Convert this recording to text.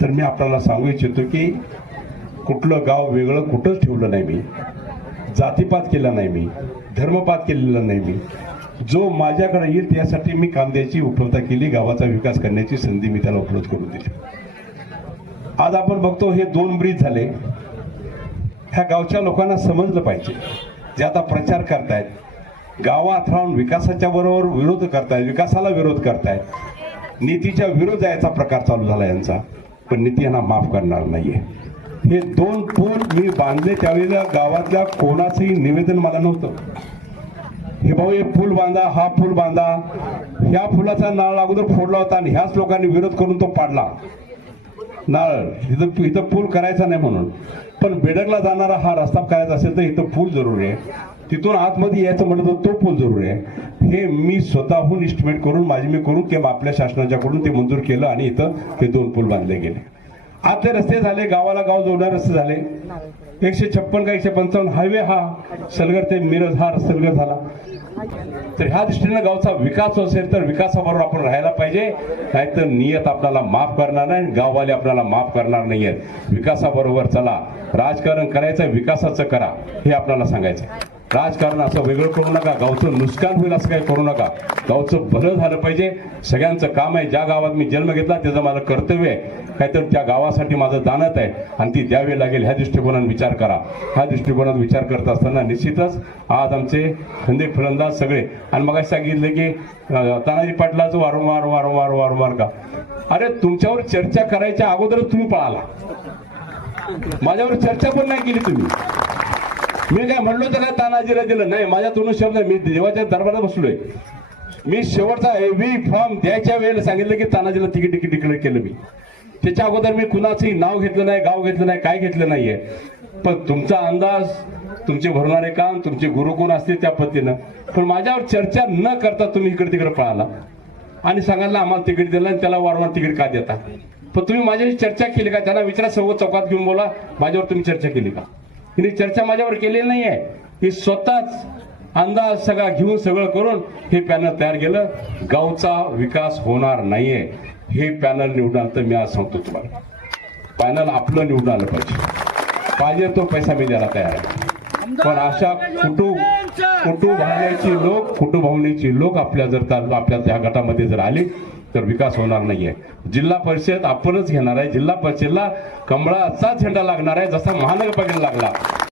तर मी आपल्याला सांगू इच्छितो की कुठलं गाव वेगळं कुठंच ठेवलं नाही मी, जातीपात केला नाही मी, धर्मपात केलेला नाही मी. जो माझ्याकडे येईल त्यासाठी मी कांद्याची उपलब्धता केली, गावाचा विकास करण्याची संधी मी त्याला उपलब्ध करून दिली. आज आपण बघतो हे 2 ब्रिज झाले. ह्या गावच्या लोकांना समजलं पाहिजे, जे आता प्रचार करतायत, गावात राहून विकासाच्या बरोबर विरोध करतायत, विकासाला विरोध करतायत, नीतीच्या विरोध याचा प्रकार चालू झाला यांचा. पण नीती यांना माफ करणार नाहीये. हे 2 पूल मी बांधले त्यावेळेला गावातल्या कोणाचंही निवेदन मला नव्हतं. हे भाऊ हे पूल बांधा, हा पूल बांधा, ह्या फुलाचा नाळ अगोदर फोडला होता आणि ह्याच लोकांनी विरोध करून तो पाडला नाळ. इथं पूल करायचा नाही म्हणून. पण बेडकला जाणारा हा रस्ता करायचा असेल तर इथं पूल जरुरी आहे, तिथून आतमध्ये यायचं म्हटलं तर तो पूल जरुरी आहे. हे मी स्वतःहून इस्टिमेट करून मी करून किंवा आपल्या शासनाच्याकडून ते मंजूर केलं आणि इथं हे 2 पूल बांधले गेले. आतले रस्ते झाले, गावाला गाव जोडणारे रस्ते झाले. 156 का 155 हायवे हा सलगर ते मिरज हा सलगर झाला. तर ह्या दृष्टीने गावचा विकास असेल तर विकासाबरोबर आपण राहायला पाहिजे, नाहीतर नियत आपल्याला माफ करणार नाही, गाववाले आपल्याला माफ करणार नाहीयेत. विकासाबरोबर चला, राजकारण करायचं विकासाचं करा हे आपल्याला सांगायचं. राजकारण असं वेगळं करू नका, गावचं नुकसान होईल असं काही करू नका. गावचं भलं झालं पाहिजे, सगळ्यांचं काम आहे. ज्या गावात मी जन्म घेतला त्याचं माझं कर्तव्य आहे, काहीतरी त्या गावासाठी माझं दानत आहे आणि ती द्यावी लागेल. ह्या दृष्टिकोनाने विचार करा. ह्या दृष्टिकोनात विचार करत असताना निश्चितच आज आमचे खंदे फलंदाज सगळे, आणि मग सांगितले की तानाजी पाटलाचं वारंवार वारंवार वारंवार का, अरे तुमच्यावर चर्चा करायच्या अगोदरच तुम्ही पळाला, माझ्यावर चर्चा पण नाही केली तुम्ही. मी काय म्हणलो तर काय तानाजीला दिलं नाही, माझ्या तोंडून शब्द मी देवाच्या दरबारात बसलोय. मी शेवटचा एव्ही फॉर्म द्यायच्या वेळेला सांगितलं की तानाजीला तिकीट डिक्लेअर केलं मी. त्याच्या अगोदर मी कुणाचंही नाव घेतलं नाही, गाव घेतलं नाही, काय घेतलं नाहीये. पण तुमचा अंदाज, तुमचे भरणारे काम, तुमचे गुरु कोण असतील त्या पद्धतीनं, पण माझ्यावर चर्चा न करता तुम्ही इकडे तिकडे पळाला आणि सांगायला आम्हाला तिकीट दिलं आणि त्याला वारंवार तिकीट का देता. पण तुम्ही माझ्याशी चर्चा केली का? त्यांना विचारा, सर्व चौकात घेऊन बोला, माझ्यावर तुम्ही चर्चा केली का? हिने चर्चा माझ्यावर केलेली नाही आहे. ही स्वतःच अंदाज सगळा घेऊन सगळं करून हे पॅनल तयार केलं. गावचा विकास होणार नाहीये. हे पॅनल निवडून आलं तर मी आज सांगतो तुम्हाला, पॅनल आपलं निवडून आलं पाहिजे तो पैसा मी द्यायला तयार आहे. पण अशा कुटुंबभावनेची लोक आपल्या त्या गटामध्ये जर आले तर विकास होणार नाहीये. जिल्हा परिषद आपणच घेणार आहे. जिल्हा परिषदला कमळाचा झेंडा लागणार आहे, जसा महानगरपालिकेला लागला.